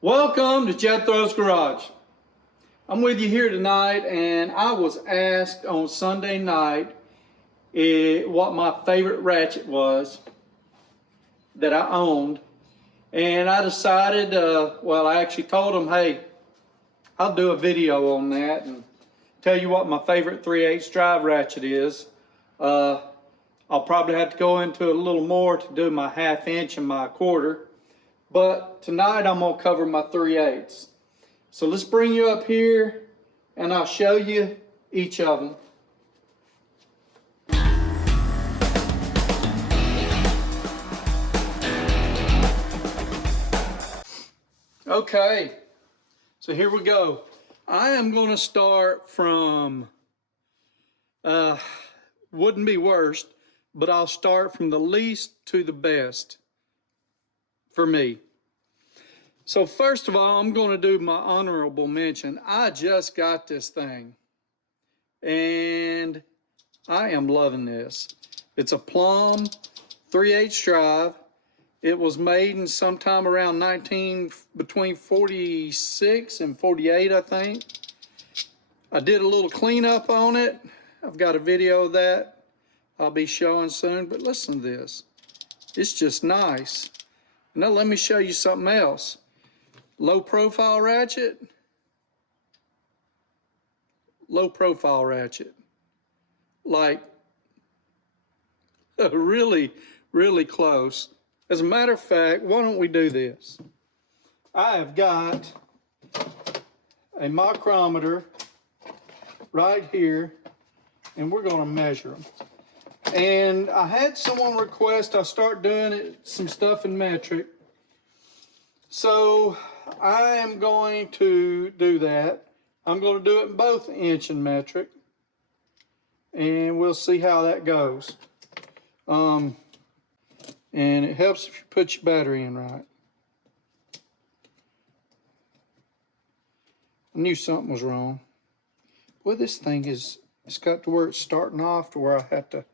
Welcome to Jethro's Garage. I'm with you here tonight, and I was asked on Sunday night what my favorite ratchet was that I owned, and I decided, I actually told them, hey, I'll do a video on that and tell you what my favorite 3/8 drive ratchet is. I'll probably have to go into a little more to do my 1/2 inch and my 1/4. But tonight I'm going to cover my 3/8. So let's bring you up here and I'll show you each of them. Okay, so here we go. I am going to start from, wouldn't be worst, but I'll start from the least to the best for me. So first of all, I'm going to do my honorable mention. I just got this thing and I am loving this. It's a Plum 3/8 drive. It was made in sometime around between 46 and 48, I think. I did a little cleanup on it. I've got a video of that I'll be showing soon, but listen to this. It's just nice. Now let me show you something else. Low profile ratchet. Low profile ratchet. Like really, really close. As a matter of fact, why don't we do this? I have got a micrometer right here, and we're going to measure them. And I had someone request I start doing some stuff in metric. So I am going to do that. I'm going to do it in both inch and metric. And we'll see how that goes. And it helps if you put your battery in right. I knew something was wrong. Boy, this thing it's got to where it's starting off to where I had to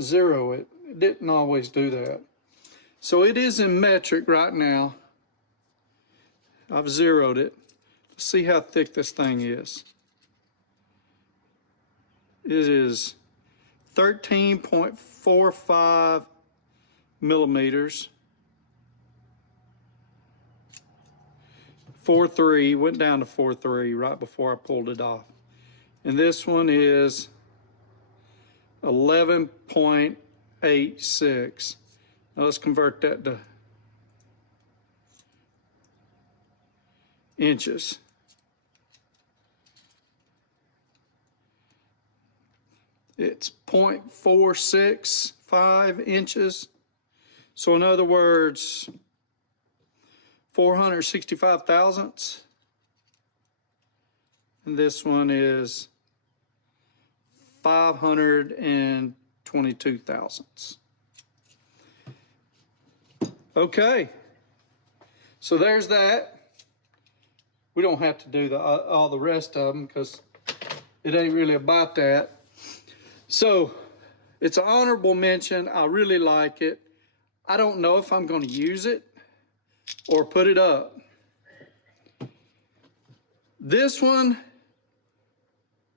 zero it. It didn't always do that. So it is in metric right now. I've zeroed it. Let's see how thick this thing is. It is 13.45 millimeters. 4.3, went down to 4.3 right before I pulled it off. And this one is 11.86. Now let's convert that to inches. It's 0.465 inches. So in other words, 465 thousandths. And this one is 522 thousandths. Okay, so there's that. We don't have to do all the rest of them because it ain't really about that. So it's an honorable mention. I really like it. I don't know if I'm going to use it or put it up. This one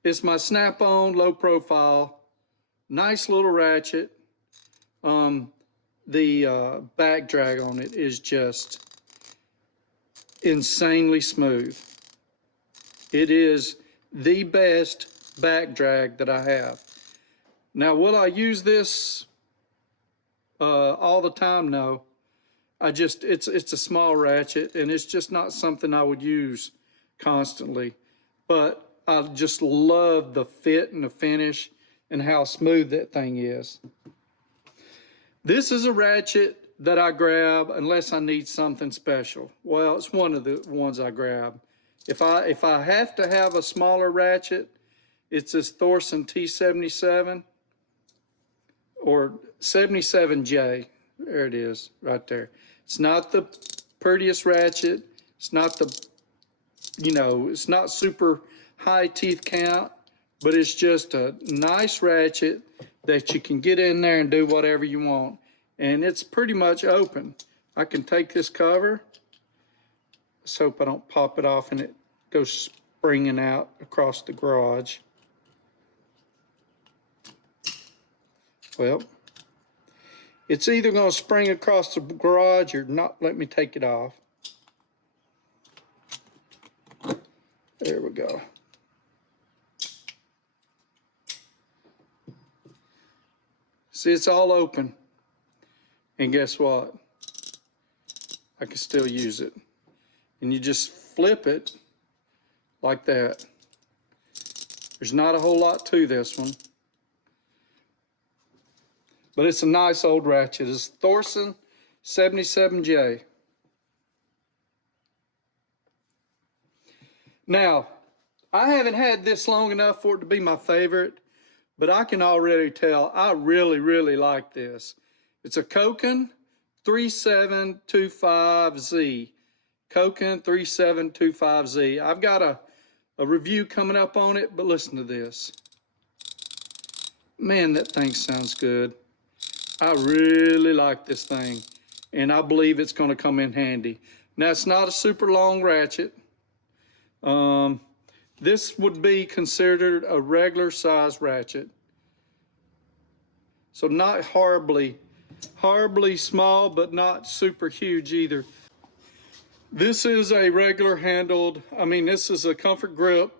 is my snap-on low profile. Nice little ratchet. The back drag on it is just insanely smooth. It is the best back drag that I have. Now, will I use this all the time? No. It's a small ratchet, and it's just not something I would use constantly. But I just love the fit and the finish and how smooth that thing is. This is a ratchet that I grab unless I need something special. Well, it's one of the ones I grab. If I have to have a smaller ratchet, it's this Thorsen T77 or 77J. There it is, right there. It's not the prettiest ratchet. It's not the, it's not super high teeth count, but it's just a nice ratchet that you can get in there and do whatever you want. And it's pretty much open. I can take this cover. Let's hope I don't pop it off and it goes springing out across the garage. Well, it's either going to spring across the garage or not let me take it off. There we go. See, it's all open. And guess what? I can still use it. And you just flip it like that. There's not a whole lot to this one. But it's a nice old ratchet. It's Thorsen 77J. Now, I haven't had this long enough for it to be my favorite, but I can already tell I really, really like this. It's a Koken 3725Z. Koken 3725Z. I've got a review coming up on it, but listen to this. Man, that thing sounds good. I really like this thing, and I believe it's going to come in handy. Now, it's not a super long ratchet. This would be considered a regular size ratchet. So not horribly small, but not super huge either. This is a regular handled, this is a comfort grip,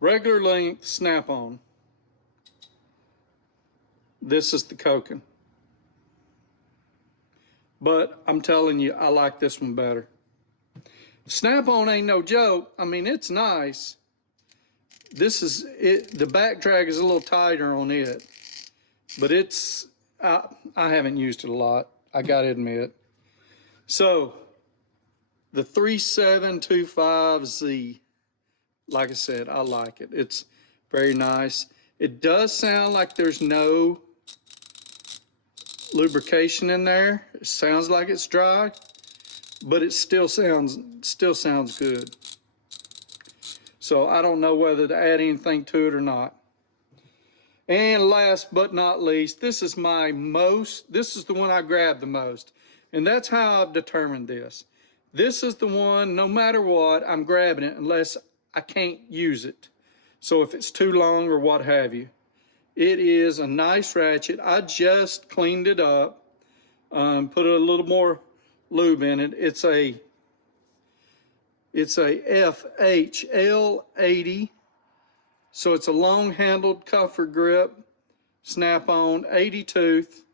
regular length snap-on. This is the Koken. But I'm telling you, I like this one better. Snap-on ain't no joke. It's nice. This is it. The back drag is a little tighter on it, but it's, I haven't used it a lot, I gotta admit. So, the 3725Z, like I said, I like it. It's very nice. It does sound like there's no lubrication in there. It sounds like it's dry, but it still sounds good. So I don't know whether to add anything to it or not. And last but not least, this is the one I grabbed the most. And that's how I've determined this. This is the one, no matter what, I'm grabbing it unless I can't use it. So if it's too long or what have you. It is a nice ratchet. I just cleaned it up, put a little more lube in it. It's a FHL80. So it's a long-handled comfort grip, snap-on, 80 tooth.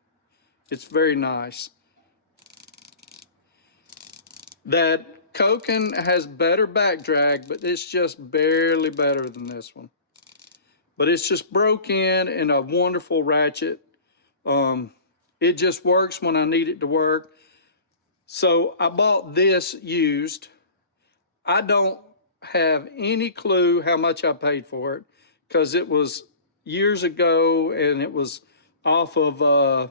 It's very nice. That Koken has better back drag, but it's just barely better than this one. But it's just broke in a wonderful ratchet. It just works when I need it to work. So I bought this used. I don't have any clue how much I paid for it because it was years ago and it was off of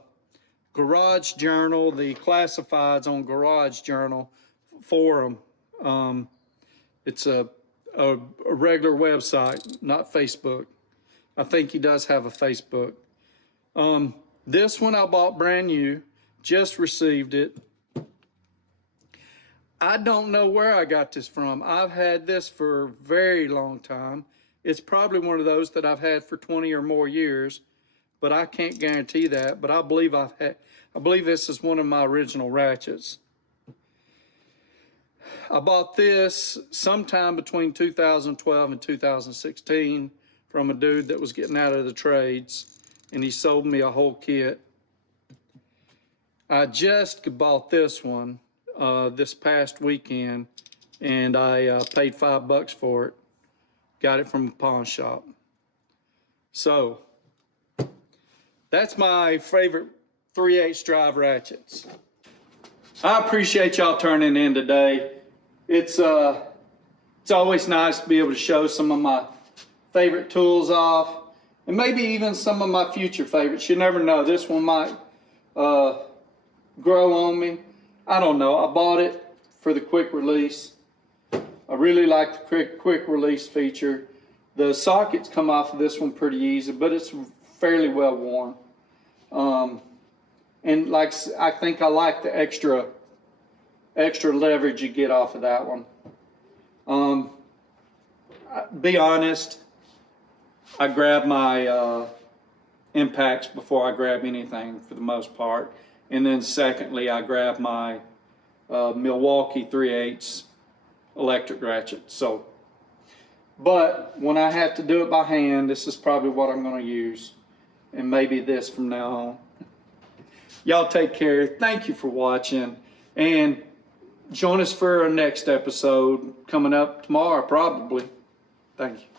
Garage Journal, the classifieds on Garage Journal forum. It's a regular website, not Facebook. I think he does have a Facebook. This one I bought brand new, just received it. I don't know where I got this from. I've had this for a very long time. It's probably one of those that I've had for 20 or more years, but I can't guarantee that. But I believe I believe this is one of my original ratchets. I bought this sometime between 2012 and 2016 from a dude that was getting out of the trades, and he sold me a whole kit. I just bought this one this past weekend, and I paid $5 for it. Got it from a pawn shop. So that's my favorite 3/8 drive ratchets. I appreciate y'all turning in today. It's always nice to be able to show some of my favorite tools off, and maybe even some of my future favorites. You never know. This one might grow on me. I don't know. I bought it for the quick release. I really like the quick release feature. The sockets come off of this one pretty easy, but it's fairly well worn. And I think I like the extra extra leverage you get off of that one. Be honest, I grab my impacts before I grab anything for the most part. And then secondly, I grab my Milwaukee 3/8 electric ratchet. So, but when I have to do it by hand, this is probably what I'm going to use. And maybe this from now on. Y'all take care. Thank you for watching. And join us for our next episode coming up tomorrow, probably. Thank you.